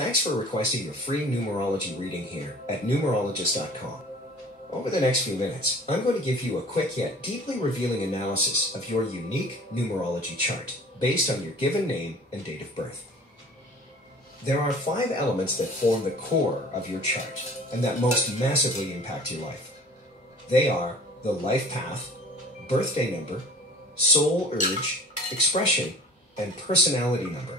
thanks for requesting a free numerology reading here at numerologist.com. Over the next few minutes, I'm going to give you a quick yet deeply revealing analysis of your unique numerology chart based on your given name and date of birth. There are 5 elements that form the core of your chart and that most massively impact your life. They are the life path, birthday number, soul urge, expression, and personality number.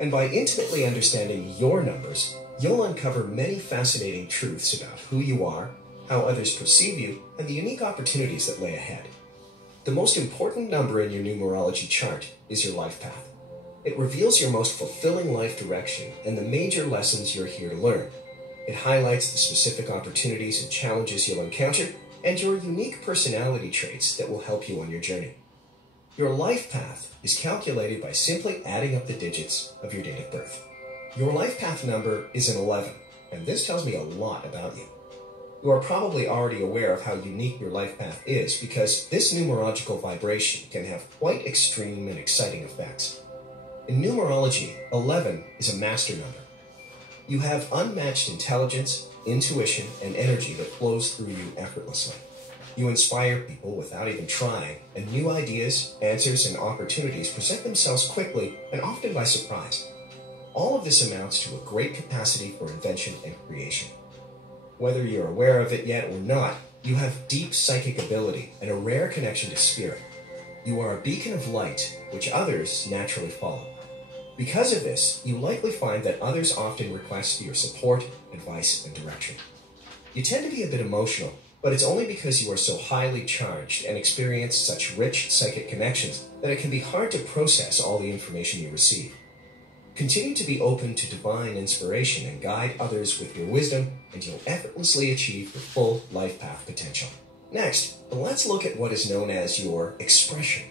And by intimately understanding your numbers, you'll uncover many fascinating truths about who you are, how others perceive you, and the unique opportunities that lay ahead. The most important number in your numerology chart is your life path. It reveals your most fulfilling life direction and the major lessons you're here to learn. It highlights the specific opportunities and challenges you'll encounter and your unique personality traits that will help you on your journey. Your life path is calculated by simply adding up the digits of your date of birth. Your life path number is an 11, and this tells me a lot about you. You are probably already aware of how unique your life path is because this numerological vibration can have quite extreme and exciting effects. In numerology, 11 is a master number. You have unmatched intelligence, intuition, and energy that flows through you effortlessly. You inspire people without even trying, and new ideas, answers, and opportunities present themselves quickly and often by surprise. All of this amounts to a great capacity for invention and creation. Whether you're aware of it yet or not, you have deep psychic ability and a rare connection to spirit. You are a beacon of light, which others naturally follow. Because of this, you likely find that others often request your support, advice, and direction. You tend to be a bit emotional, but it's only because you are so highly charged and experience such rich psychic connections that it can be hard to process all the information you receive. Continue to be open to divine inspiration and guide others with your wisdom, and you'll effortlessly achieve your full life path potential. Next, let's look at what is known as your expression.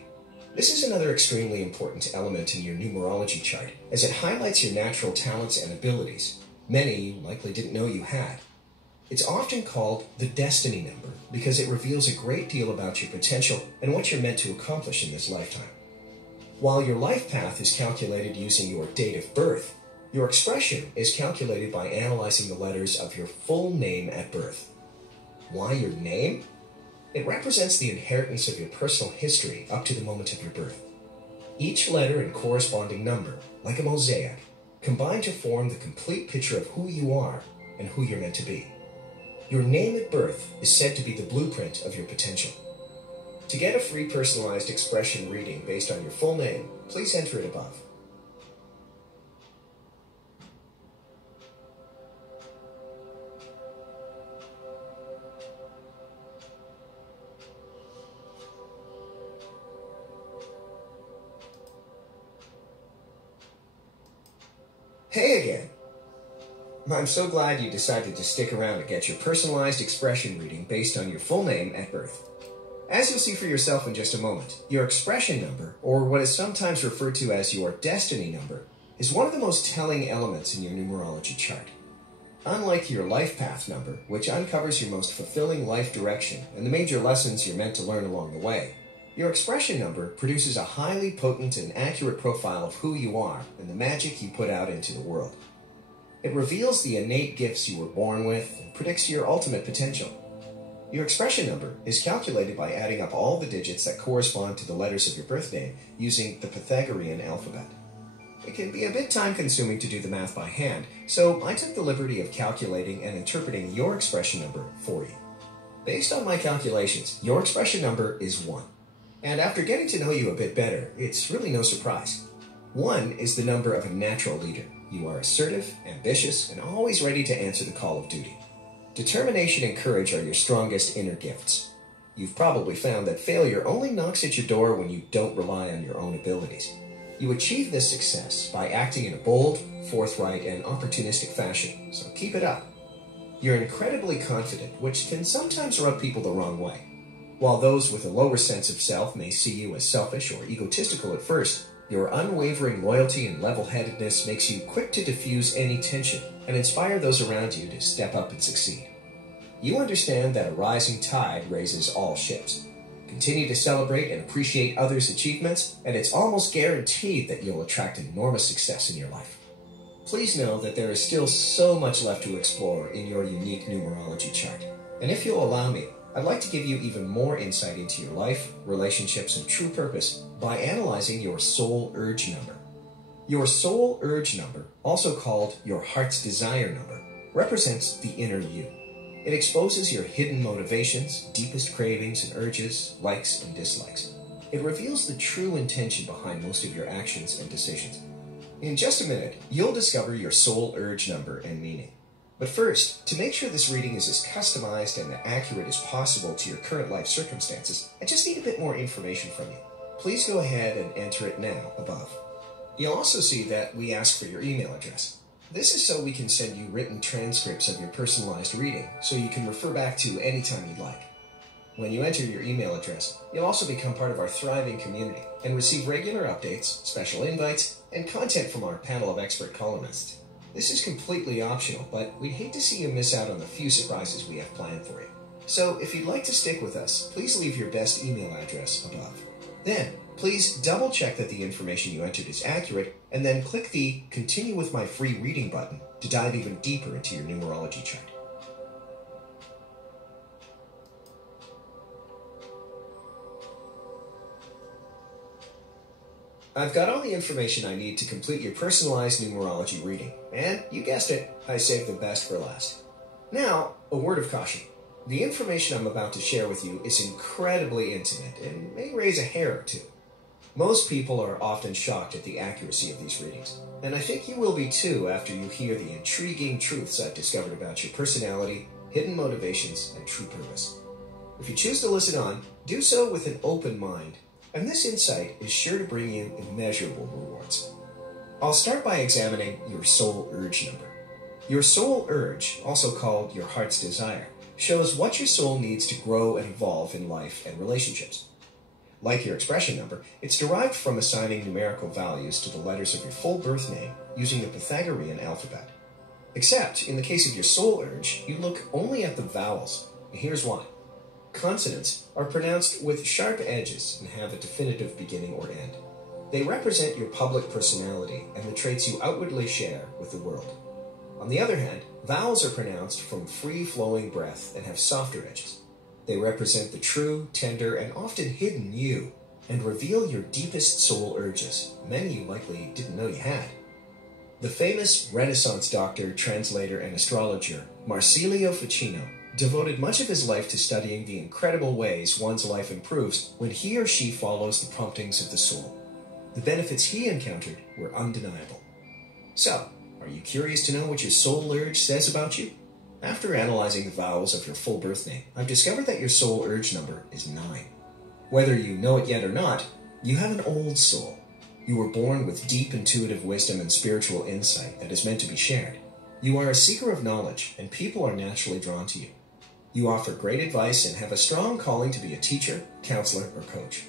This is another extremely important element in your numerology chart, as it highlights your natural talents and abilities, many you likely didn't know you had. It's often called the destiny number because it reveals a great deal about your potential and what you're meant to accomplish in this lifetime. While your life path is calculated using your date of birth, your expression is calculated by analyzing the letters of your full name at birth. Why your name? It represents the inheritance of your personal history up to the moment of your birth. Each letter and corresponding number, like a mosaic, combine to form the complete picture of who you are and who you're meant to be. Your name at birth is said to be the blueprint of your potential. To get a free personalized expression reading based on your full name, please enter it above. Hey again! I'm so glad you decided to stick around to get your personalized expression reading based on your full name at birth. As you'll see for yourself in just a moment, your expression number, or what is sometimes referred to as your destiny number, is one of the most telling elements in your numerology chart. Unlike your life path number, which uncovers your most fulfilling life direction and the major lessons you're meant to learn along the way, your expression number produces a highly potent and accurate profile of who you are and the magic you put out into the world. It reveals the innate gifts you were born with and predicts your ultimate potential. Your expression number is calculated by adding up all the digits that correspond to the letters of your birth name using the Pythagorean alphabet. It can be a bit time-consuming to do the math by hand, so I took the liberty of calculating and interpreting your expression number for you. Based on my calculations, your expression number is 1. And after getting to know you a bit better, it's really no surprise. 1 is the number of a natural leader. You are assertive, ambitious, and always ready to answer the call of duty. Determination and courage are your strongest inner gifts. You've probably found that failure only knocks at your door when you don't rely on your own abilities. You achieve this success by acting in a bold, forthright, and opportunistic fashion, so keep it up. You're incredibly confident, which can sometimes rub people the wrong way. While those with a lower sense of self may see you as selfish or egotistical at first, your unwavering loyalty and level-headedness makes you quick to diffuse any tension and inspire those around you to step up and succeed. You understand that a rising tide raises all ships. Continue to celebrate and appreciate others' achievements, and it's almost guaranteed that you'll attract enormous success in your life. please know that there is still so much left to explore in your unique numerology chart. And if you'll allow me, I'd like to give you even more insight into your life, relationships, and true purpose by analyzing your soul urge number. Your soul urge number, also called your heart's desire number, represents the inner you. It exposes your hidden motivations, deepest cravings and urges, likes and dislikes. It reveals the true intention behind most of your actions and decisions. In just a minute, you'll discover your soul urge number and meaning. But first, to make sure this reading is as customized and accurate as possible to your current life circumstances, I just need a bit more information from you. Please go ahead and enter it now above. You'll also see that we ask for your email address. This is so we can send you written transcripts of your personalized reading, so you can refer back to anytime you'd like. When you enter your email address, you'll also become part of our thriving community and receive regular updates, special invites, and content from our panel of expert columnists. This is completely optional, but we'd hate to see you miss out on the few surprises we have planned for you. So if you'd like to stick with us, please leave your best email address above. Then, please double-check that the information you entered is accurate, and then click the Continue with my free reading button to dive even deeper into your numerology chart. I've got all the information I need to complete your personalized numerology reading, and you guessed it, I saved the best for last. Now, a word of caution. The information I'm about to share with you is incredibly intimate and may raise a hair or two. Most people are often shocked at the accuracy of these readings, and I think you will be too after you hear the intriguing truths I've discovered about your personality, hidden motivations, and true purpose. If you choose to listen on, do so with an open mind, and this insight is sure to bring you immeasurable rewards. I'll start by examining your soul urge number. Your soul urge, also called your heart's desire, shows what your soul needs to grow and evolve in life and relationships. Like your expression number, it's derived from assigning numerical values to the letters of your full birth name using the Pythagorean alphabet. Except, in the case of your soul urge, you look only at the vowels. And here's why. Consonants are pronounced with sharp edges and have a definitive beginning or end. They represent your public personality and the traits you outwardly share with the world. On the other hand, vowels are pronounced from free-flowing breath and have softer edges. They represent the true, tender, and often hidden you, and reveal your deepest soul urges, many you likely didn't know you had. The famous Renaissance doctor, translator, and astrologer Marsilio Ficino devoted much of his life to studying the incredible ways one's life improves when he or she follows the promptings of the soul. The benefits he encountered were undeniable. So, are you curious to know what your soul urge says about you? After analyzing the vowels of your full birth name, I've discovered that your soul urge number is 9. Whether you know it yet or not, you have an old soul. You were born with deep intuitive wisdom and spiritual insight that is meant to be shared. You are a seeker of knowledge, and people are naturally drawn to you. You offer great advice and have a strong calling to be a teacher, counselor, or coach.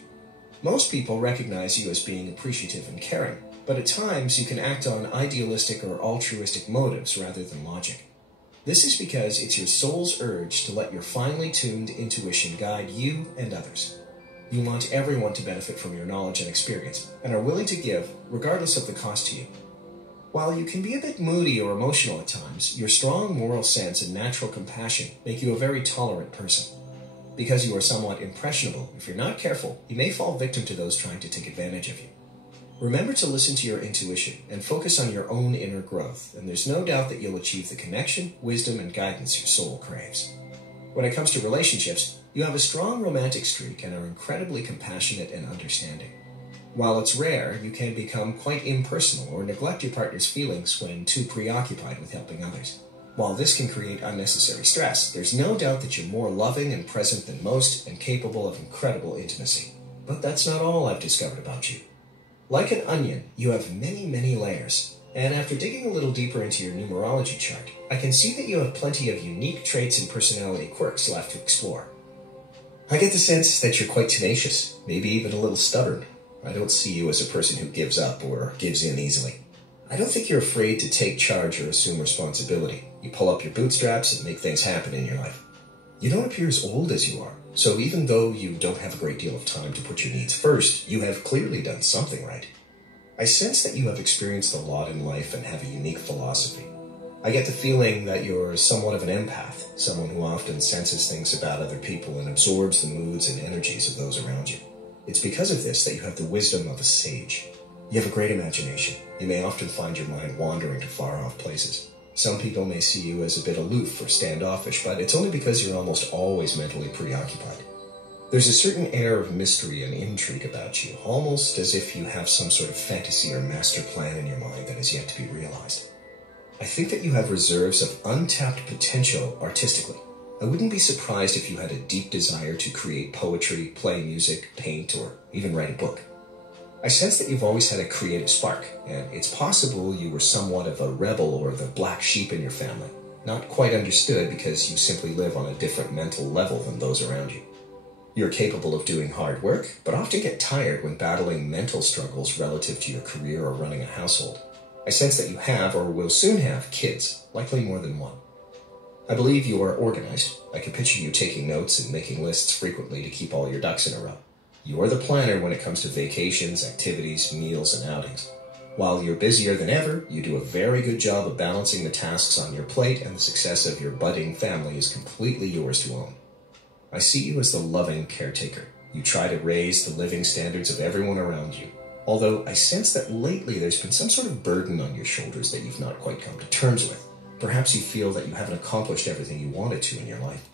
Most people recognize you as being appreciative and caring, but at times you can act on idealistic or altruistic motives rather than logic. This is because it's your soul's urge to let your finely tuned intuition guide you and others. You want everyone to benefit from your knowledge and experience, and are willing to give, regardless of the cost to you. While you can be a bit moody or emotional at times, your strong moral sense and natural compassion make you a very tolerant person. Because you are somewhat impressionable, if you're not careful, you may fall victim to those trying to take advantage of you. Remember to listen to your intuition and focus on your own inner growth, and there's no doubt that you'll achieve the connection, wisdom, and guidance your soul craves. When it comes to relationships, you have a strong romantic streak and are incredibly compassionate and understanding. While it's rare, you can become quite impersonal or neglect your partner's feelings when too preoccupied with helping others. While this can create unnecessary stress, there's no doubt that you're more loving and present than most and capable of incredible intimacy. But that's not all I've discovered about you. Like an onion, you have many, many layers. And after digging a little deeper into your numerology chart, I can see that you have plenty of unique traits and personality quirks left to explore. I get the sense that you're quite tenacious, maybe even a little stubborn. I don't see you as a person who gives up or gives in easily. I don't think you're afraid to take charge or assume responsibility. You pull up your bootstraps and make things happen in your life. You don't appear as old as you are, so even though you don't have a great deal of time to put your needs first, you have clearly done something right. I sense that you have experienced a lot in life and have a unique philosophy. I get the feeling that you're somewhat of an empath, someone who often senses things about other people and absorbs the moods and energies of those around you. It's because of this that you have the wisdom of a sage. You have a great imagination. You may often find your mind wandering to far-off places. Some people may see you as a bit aloof or standoffish, but it's only because you're almost always mentally preoccupied. There's a certain air of mystery and intrigue about you, almost as if you have some sort of fantasy or master plan in your mind that is yet to be realized. I think that you have reserves of untapped potential artistically. I wouldn't be surprised if you had a deep desire to create poetry, play music, paint, or even write a book. I sense that you've always had a creative spark, and it's possible you were somewhat of a rebel or the black sheep in your family, not quite understood because you simply live on a different mental level than those around you. You're capable of doing hard work, but often get tired when battling mental struggles relative to your career or running a household. I sense that you have or will soon have kids, likely more than one. I believe you are organized. I can picture you taking notes and making lists frequently to keep all your ducks in a row. You are the planner when it comes to vacations, activities, meals, and outings. While you're busier than ever, you do a very good job of balancing the tasks on your plate, and the success of your budding family is completely yours to own. I see you as the loving caretaker. You try to raise the living standards of everyone around you. Although I sense that lately there's been some sort of burden on your shoulders that you've not quite come to terms with. Perhaps you feel that you haven't accomplished everything you wanted to in your life.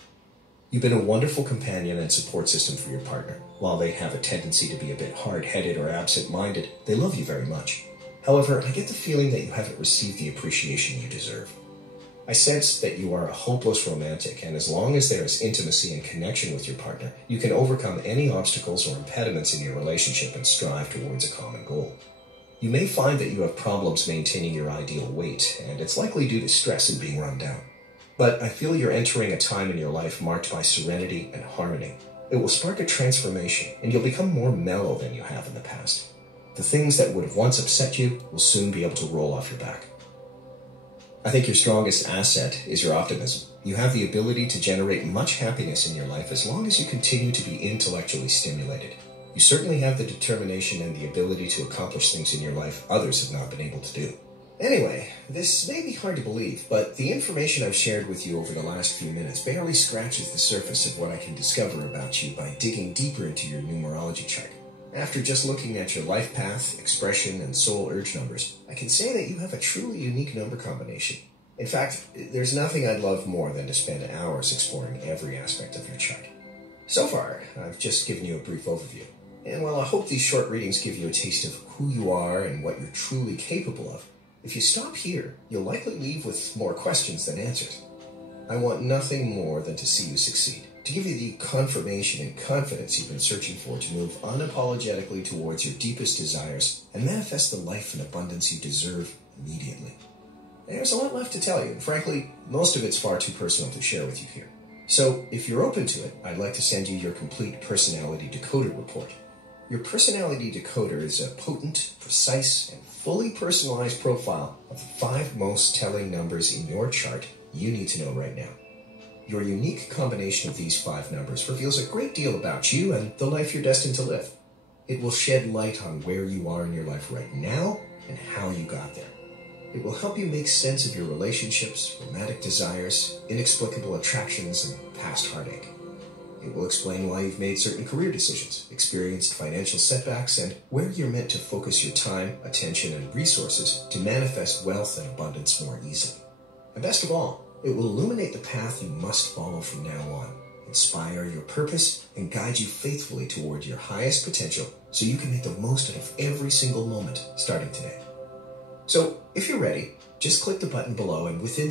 You've been a wonderful companion and support system for your partner. While they have a tendency to be a bit hard-headed or absent-minded, they love you very much. However, I get the feeling that you haven't received the appreciation you deserve. I sense that you are a hopeless romantic, and as long as there is intimacy and connection with your partner, you can overcome any obstacles or impediments in your relationship and strive towards a common goal. You may find that you have problems maintaining your ideal weight, and it's likely due to stress and being run down. But I feel you're entering a time in your life marked by serenity and harmony. It will spark a transformation, and you'll become more mellow than you have in the past. The things that would have once upset you will soon be able to roll off your back. I think your strongest asset is your optimism. You have the ability to generate much happiness in your life as long as you continue to be intellectually stimulated. You certainly have the determination and the ability to accomplish things in your life others have not been able to do. Anyway, this may be hard to believe, but the information I've shared with you over the last few minutes barely scratches the surface of what I can discover about you by digging deeper into your numerology chart. After just looking at your life path, expression, and soul urge numbers, I can say that you have a truly unique number combination. In fact, there's nothing I'd love more than to spend hours exploring every aspect of your chart. So far, I've just given you a brief overview. And while I hope these short readings give you a taste of who you are and what you're truly capable of, if you stop here, you'll likely leave with more questions than answers. I want nothing more than to see you succeed, to give you the confirmation and confidence you've been searching for to move unapologetically towards your deepest desires and manifest the life and abundance you deserve immediately. There's a lot left to tell you, and frankly, most of it's far too personal to share with you here. So, if you're open to it, I'd like to send you your complete personality decoder report. Your personality decoder is a potent, precise, and fully personalized profile of the 5 most telling numbers in your chart you need to know right now. Your unique combination of these 5 numbers reveals a great deal about you and the life you're destined to live. It will shed light on where you are in your life right now and how you got there. It will help you make sense of your relationships, romantic desires, inexplicable attractions, and past heartache. It will explain why you've made certain career decisions, experienced financial setbacks, and where you're meant to focus your time, attention, and resources to manifest wealth and abundance more easily. And best of all, it will illuminate the path you must follow from now on, inspire your purpose, and guide you faithfully toward your highest potential so you can make the most out of every single moment starting today. So, if you're ready, just click the button below and within